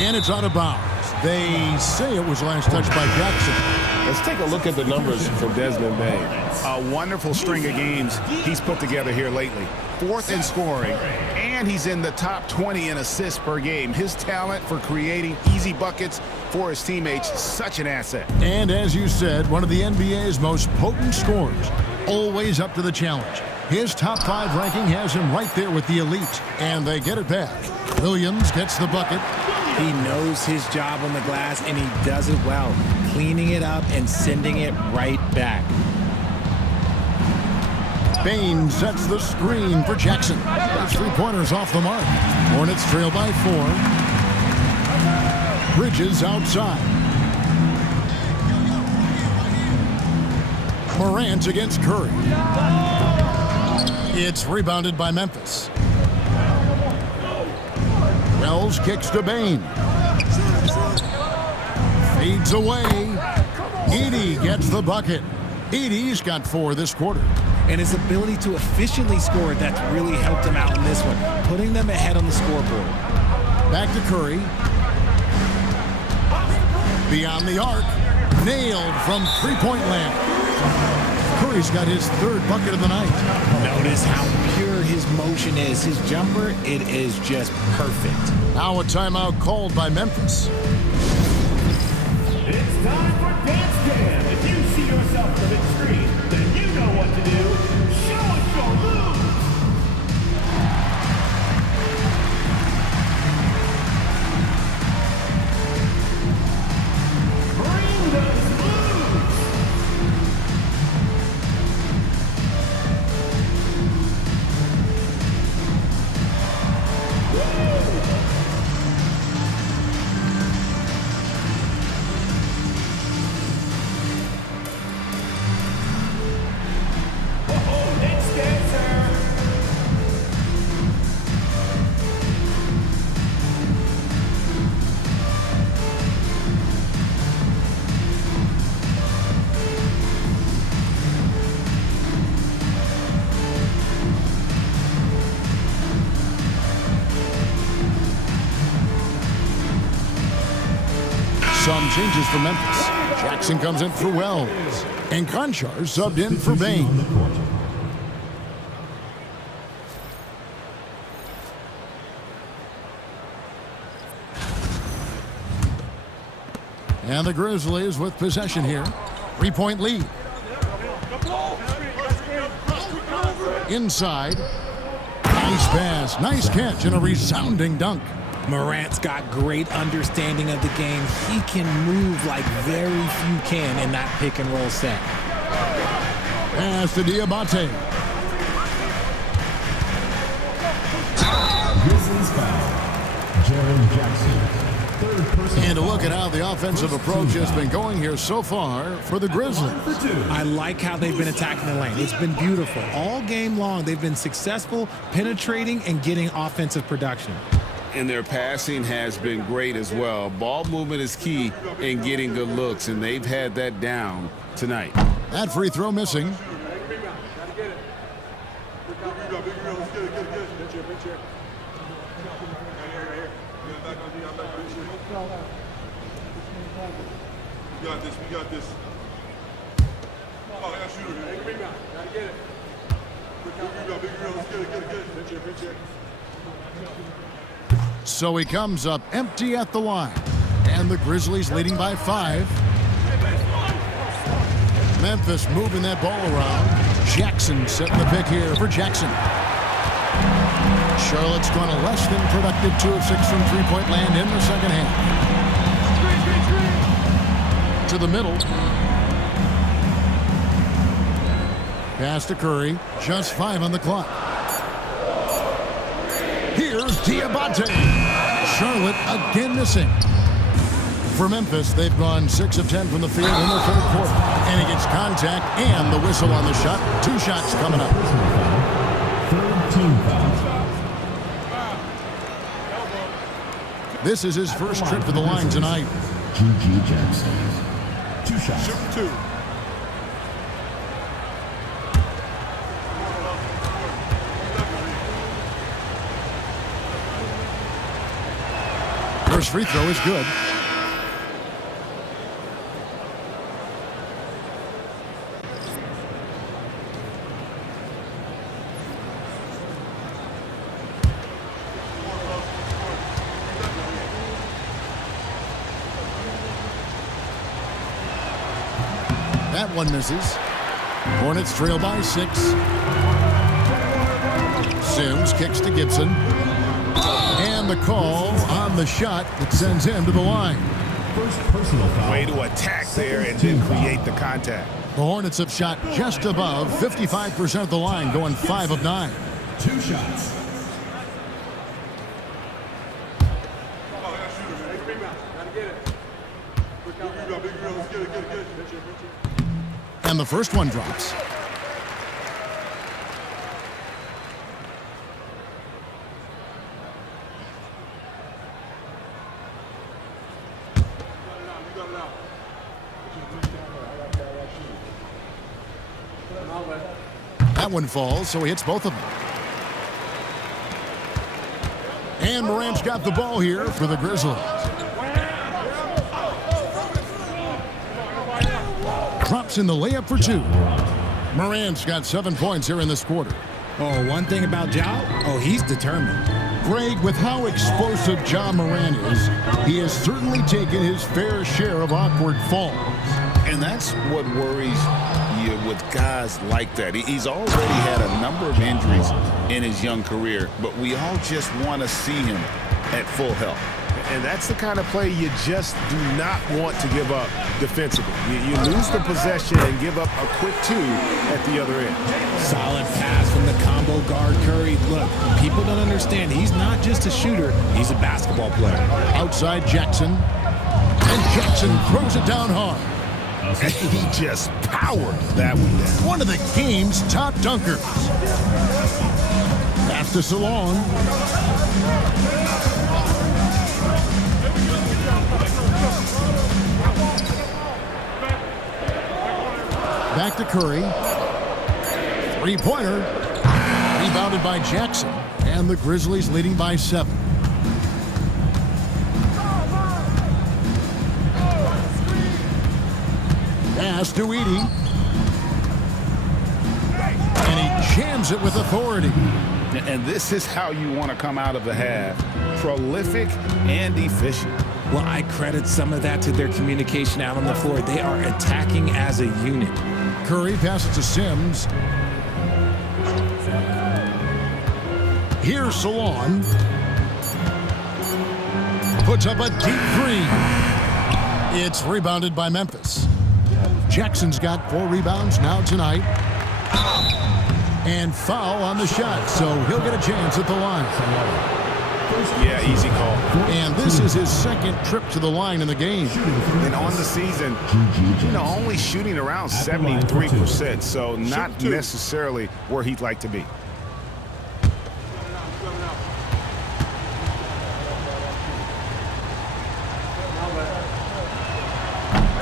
And it's out of bounds. They say it was last touched by Jackson. Let's take a look at the numbers for Desmond Bane. A wonderful string of games he's put together here lately. 4th in scoring, and he's in the top 20 in assists per game. His talent for creating easy buckets for his teammates, such an asset. And as you said, one of the NBA's most potent scorers. Always up to the challenge. His top 5 ranking has him right there with the elite. And they get it back. Williams gets the bucket. He knows his job on the glass, and he does it well, cleaning it up and sending it right back. Bane sets the screen for Jackson. His 3-pointers off the mark. Hornets trail by 4. Bridges outside. Morant against Curry. It's rebounded by Memphis. Wells kicks to Bane. Fades away. Edey gets the bucket. Edey's got 4 this quarter. And his ability to efficiently score, that's really helped him out in this one, putting them ahead on the scoreboard. Back to Curry. Beyond the arc. Nailed from 3-point land. Curry's got his 3rd bucket of the night. Notice how pure his motion is. His jumper, it is just perfect. Now a timeout called by Memphis. It's time for Dance Jam. If you see yourself on the big screen, then you know what to do. Show us your moves. Bring those moves. Some changes for Memphis. Jackson comes in for Wells. And Conchar subbed in for Bane. And the Grizzlies with possession here. 3-point lead. Inside. Nice pass, nice catch, and a resounding dunk. Morant's got great understanding of the game. He can move like very few can in that pick and roll set. Pass to Diabate. Grizzlies foul. Jaren Jackson. And a look at how the offensive approach has been going here so far for the Grizzlies. I like how they've been attacking the lane. It's been beautiful. All game long, they've been successful penetrating and getting offensive production. And their passing has been great as well. Ball movement is key in getting good looks, and they've had that down tonight. That free throw missing. We got this. Oh, I got shooter. Big rebound. Gotta get it. Big rebound. Let's get it. So he comes up empty at the line. And the Grizzlies leading by 5. Memphis moving that ball around. Jackson setting the pick here for Jackson. Charlotte's gone a less than productive 2 of 6 from three-point land in the second half. To the middle. Pass to Curry. Just 5 on the clock. Here's Diabate. Charlotte again missing. For Memphis, they've gone 6 of 10 from the field in the third quarter. And he gets contact and the whistle on the shot. 2 shots coming up. This is his first trip to the line tonight. G.G. Jackson. 2 shots. Shoot 2. First free throw is good. That one misses. Hornets trail by 6. Sims kicks to Gibson. And the call on the shot that sends him to the line. First personal foul. Way to attack there and then create the contact. The Hornets have shot just above 55% of the line, going 5 of 9. 2 shots. And the first one drops. That one falls, so he hits both of them. And Morant's got the ball here for the Grizzlies. Drops in the layup for 2. Morant's got 7 points here in this quarter. Oh, one thing about Ja, he's determined. Greg, with how explosive Ja Morant is, he has certainly taken his fair share of awkward falls. And that's what worries you with guys like that. He's already had a number of injuries in his young career, but we all just want to see him at full health. And that's the kind of play you just do not want to give up defensively. You lose the possession and give up a quick 2 at the other end. Solid pass from the combo guard Curry. Look, people don't understand. He's not just a shooter. He's a basketball player. Outside Jackson. And Jackson throws it down hard. And he just powered that one down. One of the game's top dunkers. Pass to Salon. Back to Curry. Three-pointer. Rebounded by Jackson. And the Grizzlies leading by 7. Pass to Edey. And he jams it with authority. And this is how you want to come out of the half. Prolific and efficient. Well, I credit some of that to their communication out on the floor. They are attacking as a unit. Curry passes to Sims. Here's Salon. Puts up a deep 3. It's rebounded by Memphis. Jackson's got 4 rebounds now tonight. And foul on the shot, so he'll get a chance at the line. Yeah, easy call. And this is his second trip to the line in the game. And on the season, only shooting around 73%, so not necessarily where he'd like to be.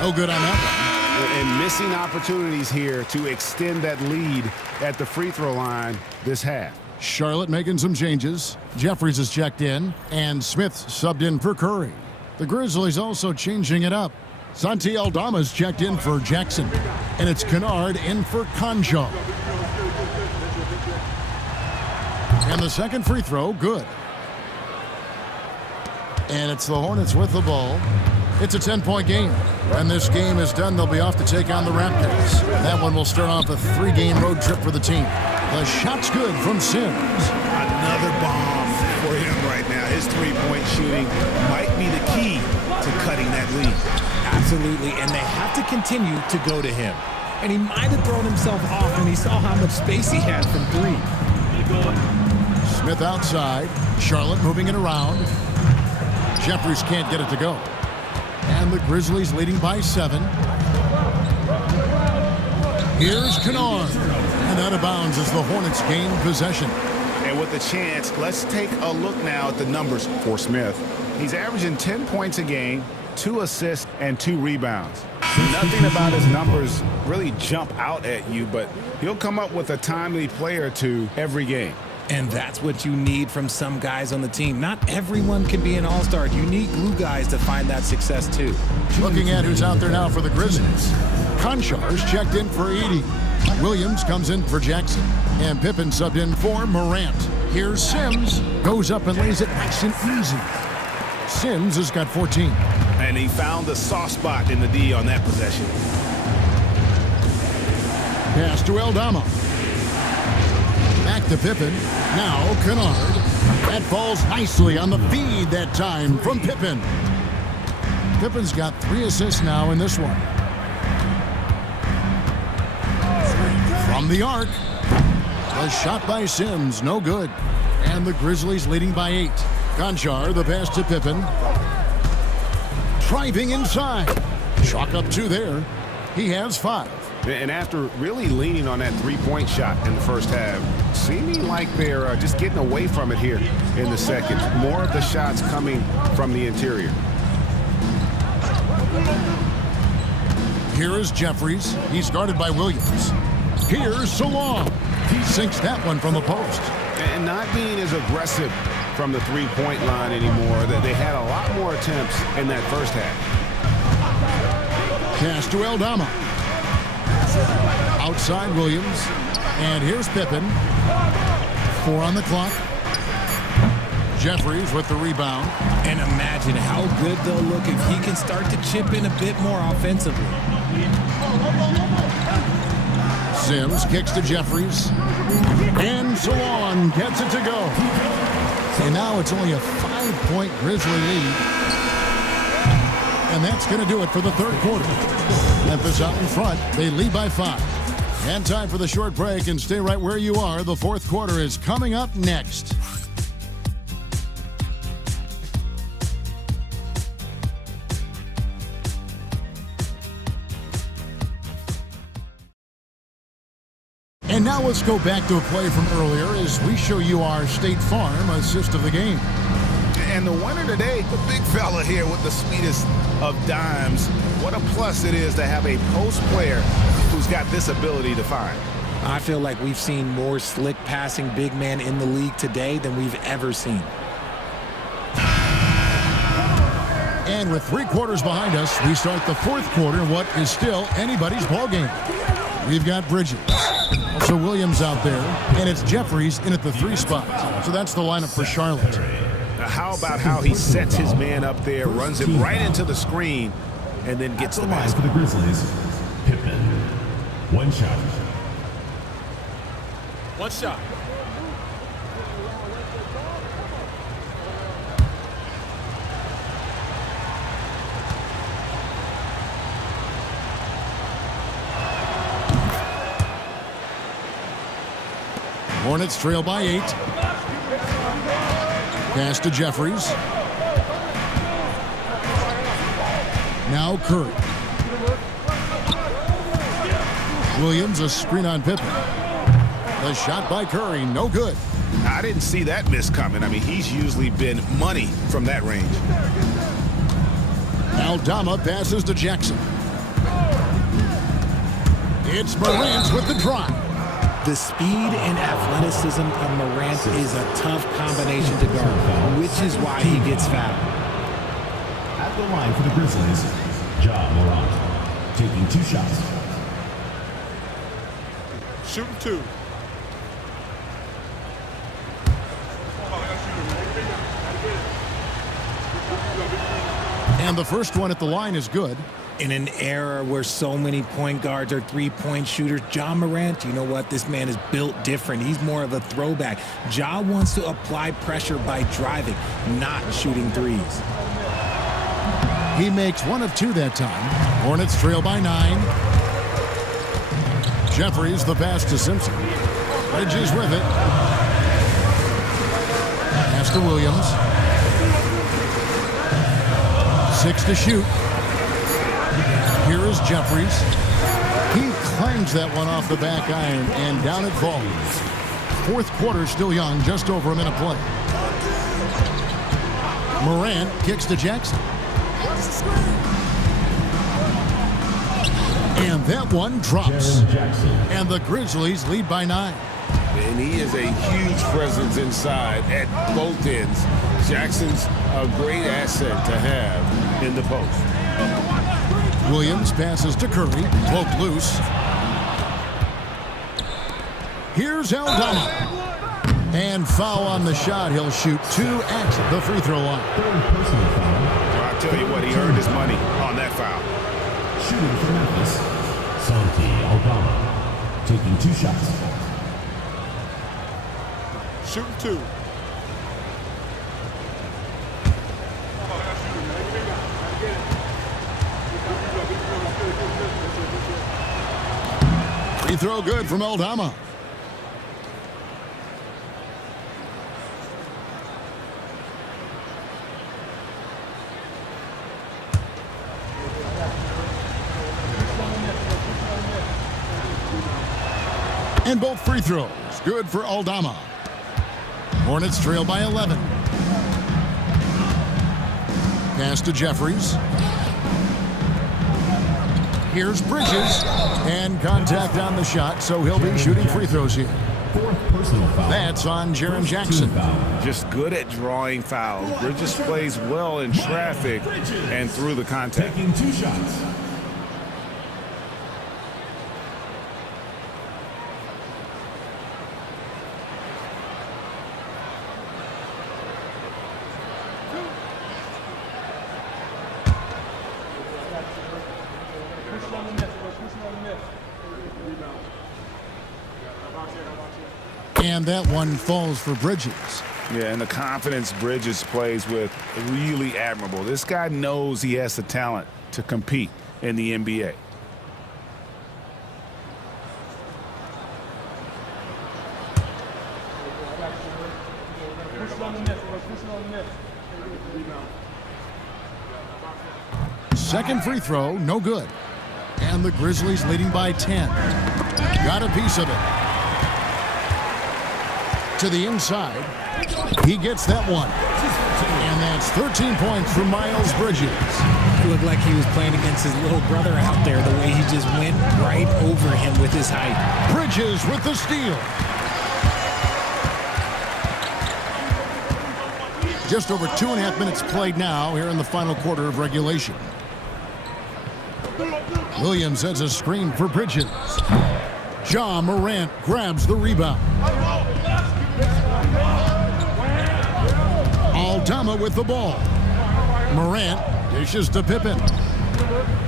No good on that one. And missing opportunities here to extend that lead at the free throw line this half. Charlotte making some changes. Jeffries is checked in, and Smith subbed in for Curry. The Grizzlies also changing it up. Santi Aldama's checked in for Jackson, and it's Kennard in for Conjo. And the second free throw, good. And it's the Hornets with the ball. It's a 10-point game. When this game is done, they'll be off to take on the Raptors. That one will start off a 3-game road trip for the team. The shot's good from Sims. Another bomb for him right now. His three-point shooting might be the key to cutting that lead. Absolutely, and they have to continue to go to him. And he might have thrown himself off when he saw how much space he had from three. Smith outside. Charlotte moving it around. Jeffries can't get it to go. And the Grizzlies leading by 7. Here's Kennard. And out of bounds as the Hornets gain possession. And with the chance, let's take a look now at the numbers for Smith. He's averaging 10 points a game, 2 assists, and 2 rebounds. Nothing about his numbers really jump out at you, but he'll come up with a timely play or two every game. And that's what you need from some guys on the team. Not everyone can be an all-star. You need glue guys to find that success too. Looking at who's out there now for the Grizzlies. Conchar's checked in for Edey. Williams comes in for Jackson. And Pippen subbed in for Morant. Here's Sims. Goes up and lays it nice and easy. Sims has got 14. And he found the soft spot in the D on that possession. Pass to Aldama. Back to Pippen. Now Kennard. That falls nicely on the feed that time from Pippen. Pippen's got 3 assists now in this one. From the arc. A shot by Sims, no good. And the Grizzlies leading by 8. Conchar, the pass to Pippen. Driving inside. Chalk up 2 there. He has 5. And after really leaning on that three-point shot in the first half, seeming like they're just getting away from it here in the second. More of the shots coming from the interior. Here is Jeffries. He's guarded by Williams. Here's Salon. He sinks that one from the post. And not being as aggressive from the three-point line anymore. They had a lot more attempts in that first half. Pass to Aldama. Outside Williams. And here's Pippen. 4 on the clock. Jeffries with the rebound. And imagine how good they'll look if he can start to chip in a bit more offensively. Sims kicks to Jeffries. And Salon gets it to go. And now it's only a 5-point Grizzly lead. And that's going to do it for the third quarter. Memphis out in front. They lead by 5. And time for the short break, and stay right where you are. The fourth quarter is coming up next. And now let's go back to a play from earlier as we show you our State Farm assist of the game. And the winner today, the big fella here with the sweetest of dimes. What a plus it is to have a post player who's got this ability to find. I feel like we've seen more slick passing big man in the league today than we've ever seen. And with 3 quarters behind us, we start the fourth quarter in what is still anybody's ball game. We've got Bridges. Also Williams out there, and it's Jeffries in at the 3 spot. So that's the lineup for Charlotte. Now how about how he sets his man up there, runs it right into the screen, and then gets the basket. For the Grizzlies, Pippen. 1 shot. 1 shot. Hornets trail by 8. Pass to Jeffries. Now Curry. Williams, a screen on Pippen. The shot by Curry, no good. I didn't see that miss coming. I mean, he's usually been money from that range. Aldama passes to Jackson. It's Morant with the drive. The speed and athleticism of Morant is a tough combination to guard, which is why he gets fouled. At the line for the Grizzlies, Ja Morant, taking 2 shots. Shooting 2. And the first one at the line is good. In an era where so many point guards are three-point shooters, Ja Morant, you know what? This man is built different. He's more of a throwback. Ja wants to apply pressure by driving, not shooting threes. He makes 1 of 2 that time. Hornets trail by 9. Jeffries, the pass to Simpson. Bridges with it. Pass to Williams. 6 to shoot. Here is Jeffries. He clangs that one off the back iron, and down it falls. Fourth quarter still young, just over a minute play. Morant kicks to Jackson. And that one drops. And the Grizzlies lead by 9. And he is a huge presence inside at both ends. Jackson's a great asset to have in the post. Williams passes to Curry, poked loose. Here's Aldama. And foul on the shot. He'll shoot 2 at the free throw line. I'll tell you what, he earned his money on that foul. Shooting for Memphis, Santi Aldama, taking 2 shots. Shooting 2. Free throw good from Aldama. And both free throws good for Aldama. Hornets trail by 11. Pass to Jeffries. Here's Bridges. And contact on the shot, so he'll be shooting free throws here. 4th personal foul. That's on Jaren Jackson. Just good at drawing fouls. Bridges plays well in traffic and through the contact. Taking 2 shots. And that one falls for Bridges. Yeah, and the confidence Bridges plays with, really admirable. This guy knows he has the talent to compete in the NBA. Second free throw, no good. And the Grizzlies leading by 10. Got a piece of it. To the inside. He gets that one. And that's 13 points from Miles Bridges. It looked like he was playing against his little brother out there, the way he just went right over him with his height. Bridges with the steal. Just over 2.5 minutes played now here in the final quarter of regulation. Williams has a screen for Bridges. Ja Morant grabs the rebound. Aldama with the ball. Morant dishes to Pippen.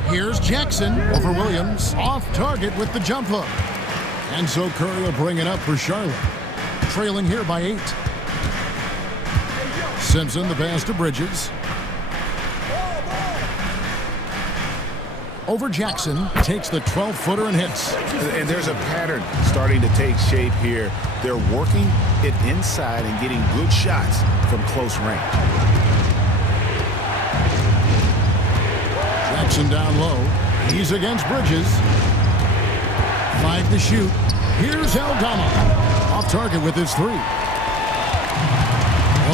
Here's Jackson over Williams. Off target with the jump hook. And so Curry will bring it up for Charlotte. Trailing here by 8. Simpson the pass to Bridges. Over Jackson, takes the 12-footer and hits. And there's a pattern starting to take shape here. They're working it inside and getting good shots from close range. Jackson down low. He's against Bridges. 5 to shoot. Here's Aldama. Off target with his 3. The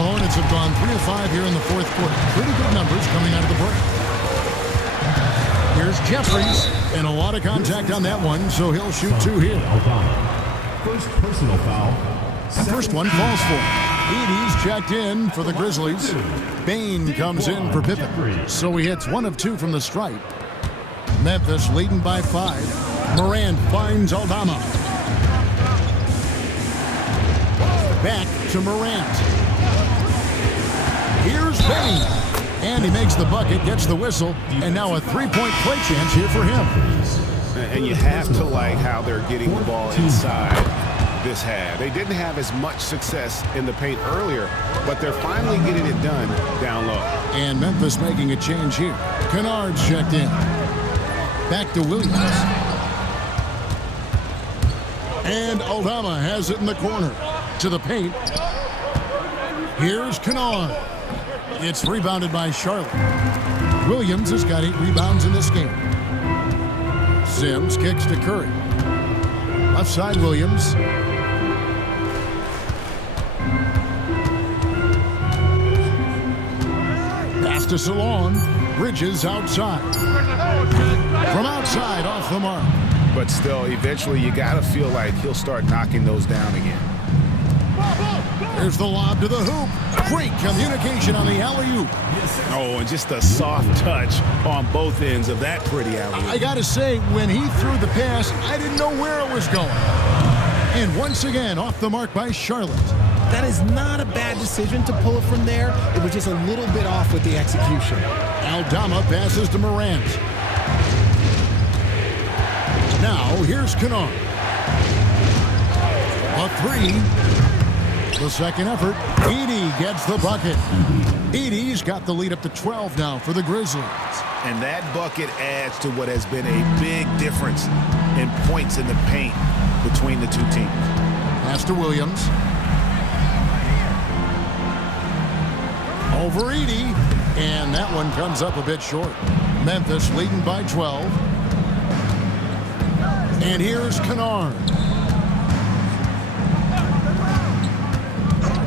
Hornets have gone 3 of 5 here in the fourth quarter. Pretty good numbers coming out of the break. Here's Jeffries, and a lot of contact on that one, so he'll shoot 2 here. First personal foul. First one falls for. Edey's checked in for the Grizzlies. Bain comes in for Pippen, so he hits 1 of 2 from the stripe. Memphis leading by 5. Morant finds Aldama. Back to Morant. Here's Bain. And he makes the bucket, gets the whistle, and now a 3-point play chance here for him. And you have to like how they're getting the ball inside this half. They didn't have as much success in the paint earlier, but they're finally getting it done down low. And Memphis making a change here. Kennard's checked in. Back to Williams. And Aldama has it in the corner. To the paint. Here's Kennard. It's rebounded by Charlotte. Williams has got 8 rebounds in this game. Sims kicks to Curry. Left side Williams. Pass to Salon. Bridges outside. From outside, off the mark. But still, eventually you got to feel like he'll start knocking those down again. There's the lob to the hoop. Great communication on the alley-oop. Oh, and just a soft touch on both ends of that pretty alley-oop. I got to say, when he threw the pass, I didn't know where it was going. And once again, off the mark by Charlotte. That is not a bad decision to pull it from there. It was just a little bit off with the execution. Aldama passes to Morant. Now, here's Kennard. A 3. The second effort. Edey gets the bucket. Edey's got the lead up to 12 now for the Grizzlies. And that bucket adds to what has been a big difference in points in the paint between the two teams. Pass to Williams. Over Edey. And that one comes up a bit short. Memphis leading by 12. And here's Kennard.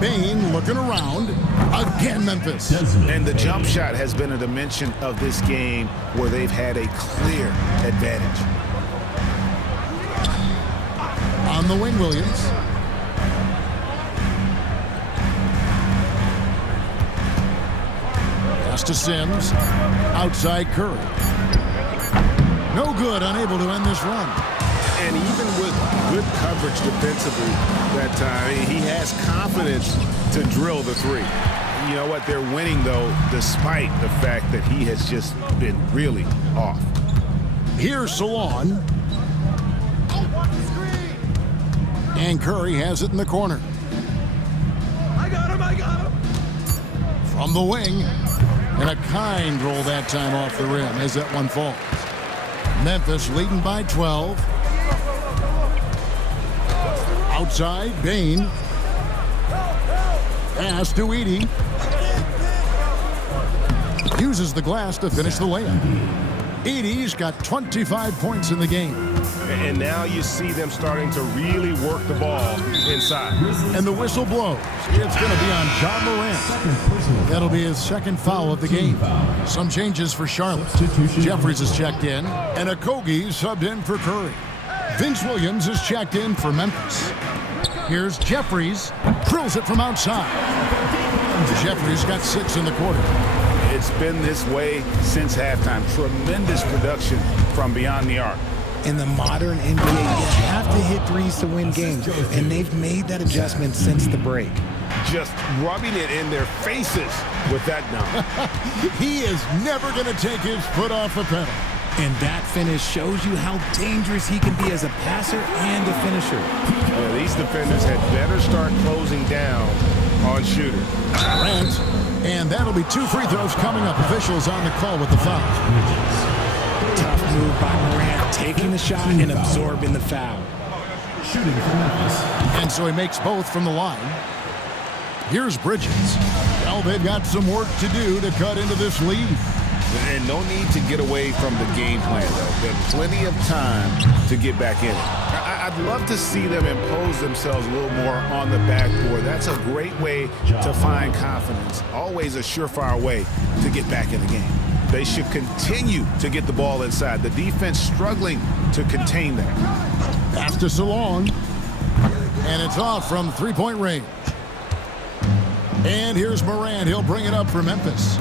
Bain looking around. Again, Memphis. And the jump shot has been a dimension of this game where they've had a clear advantage. On the wing, Williams. Pass to Sims. Outside Curry. No good, unable to end this run. And even with good coverage defensively that time, he has confidence to drill the 3. You know what? They're winning, though, despite the fact that he has just been really off. Here's Salon. And Curry has it in the corner. I got him. From the wing. And a kind roll that time off the rim as that one falls. Memphis leading by 12. Outside, Bain. Pass to Edey. Uses the glass to finish the layup. Edey's got 25 points in the game. And now you see them starting to really work the ball inside. And the whistle blows. It's going to be on John Morant. That'll be his second foul of the game. Some changes for Charlotte. Jeffries is checked in, and Okogie subbed in for Curry. Vince Williams is checked in for Memphis. Here's Jeffries. Drills it from outside. Jeffries got 6 in the quarter. It's been this way since halftime. Tremendous production from beyond the arc. In the modern NBA, you have to hit threes to win games, and they've made that adjustment since the break. Just rubbing it in their faces with that dunk. He is never going to take his foot off the pedal. And that finish shows you how dangerous he can be as a passer and a finisher. These defenders had better start closing down on shooter. Morant, and that'll be 2 free throws coming up. Officials on the call with the foul. Tough move by Morant, taking the shot and absorbing the foul. Shooting for Memphis. And so he makes both from the line. Here's Bridges. Well, they've got some work to do to cut into this lead. And no need to get away from the game plan, though. There's plenty of time to get back in it. I'd love to see them impose themselves a little more on the backboard. That's a great way to find confidence. Always a surefire way to get back in the game. They should continue to get the ball inside. The defense struggling to contain that. Pass to Salon. And it's off from three-point range. And here's Morant. He'll bring it up for Memphis.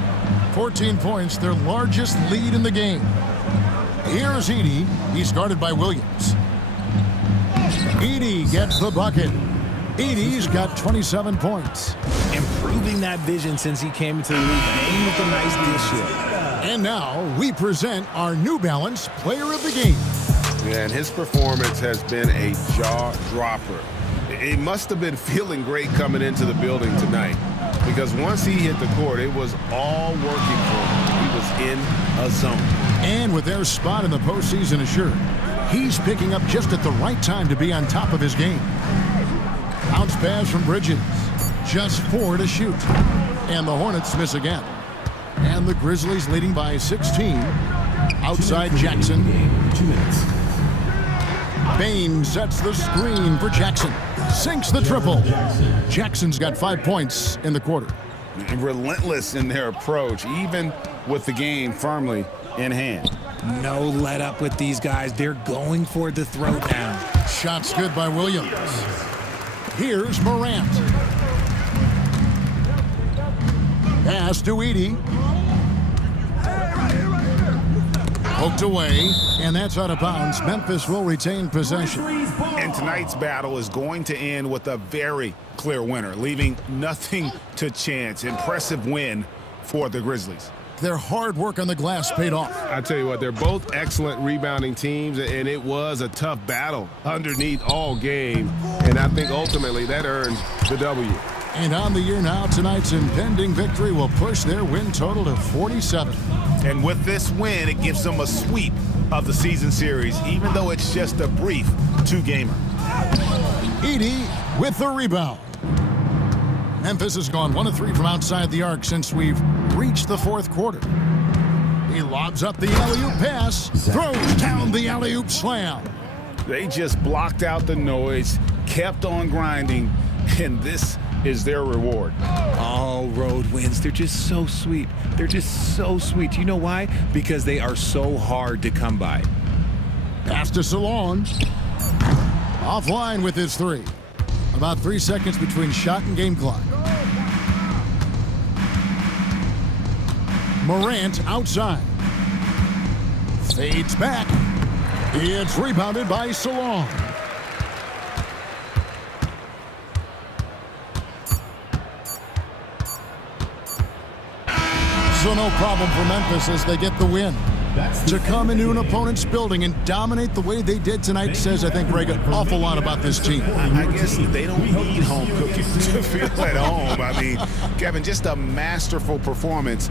14 points, their largest lead in the game. Here's Edey. He's guarded by Williams. Edey gets the bucket. Edey's got 27 points. Improving that vision since he came into the league. Aimed with a nice dish here. And now we present our New Balance Player of the Game. And his performance has been a jaw-dropper. He must have been feeling great coming into the building tonight, because once he hit the court, it was all working for him. He was in a zone. And with their spot in the postseason assured, he's picking up just at the right time to be on top of his game. Bounce pass from Bridges. Just 4 to shoot. And the Hornets miss again. And the Grizzlies leading by 16. Outside Jackson. 2 minutes. Bain sets the screen for Jackson. Sinks the triple. Jackson's got 5 points in the quarter. Relentless in their approach, even with the game firmly in hand. No let up with these guys. They're going for the throat now. Shot's good by Williams. Here's Morant. Pass to Edey. Poked away, and that's out of bounds. Memphis will retain possession. And tonight's battle is going to end with a very clear winner, leaving nothing to chance. Impressive win for the Grizzlies. Their hard work on the glass paid off. I tell you what, they're both excellent rebounding teams, and it was a tough battle underneath all game. And I think ultimately that earned the W. And on the year now, tonight's impending victory will push their win total to 47. And with this win, it gives them a sweep of the season series, even though it's just a brief 2-gamer. Edey with the rebound. Memphis has gone 1 of 3 from outside the arc since we've reached the 4th quarter. He lobs up the alley-oop pass, throws down the alley-oop slam. They just blocked out the noise, kept on grinding, and this is their reward. All road wins. They're just so sweet. They're just so sweet. You know why? Because they are so hard to come by. Pass to Salon. Offline with his 3. About 3 seconds between shot and game clock. Morant outside. Fades back. It's rebounded by Salon. So no problem for Memphis as they get the win. To come into an opponent's building and dominate the way they did tonight says, I think, Greg, an awful lot about this team. I guess they don't need home cooking to feel at home. I mean, Kevin, just a masterful performance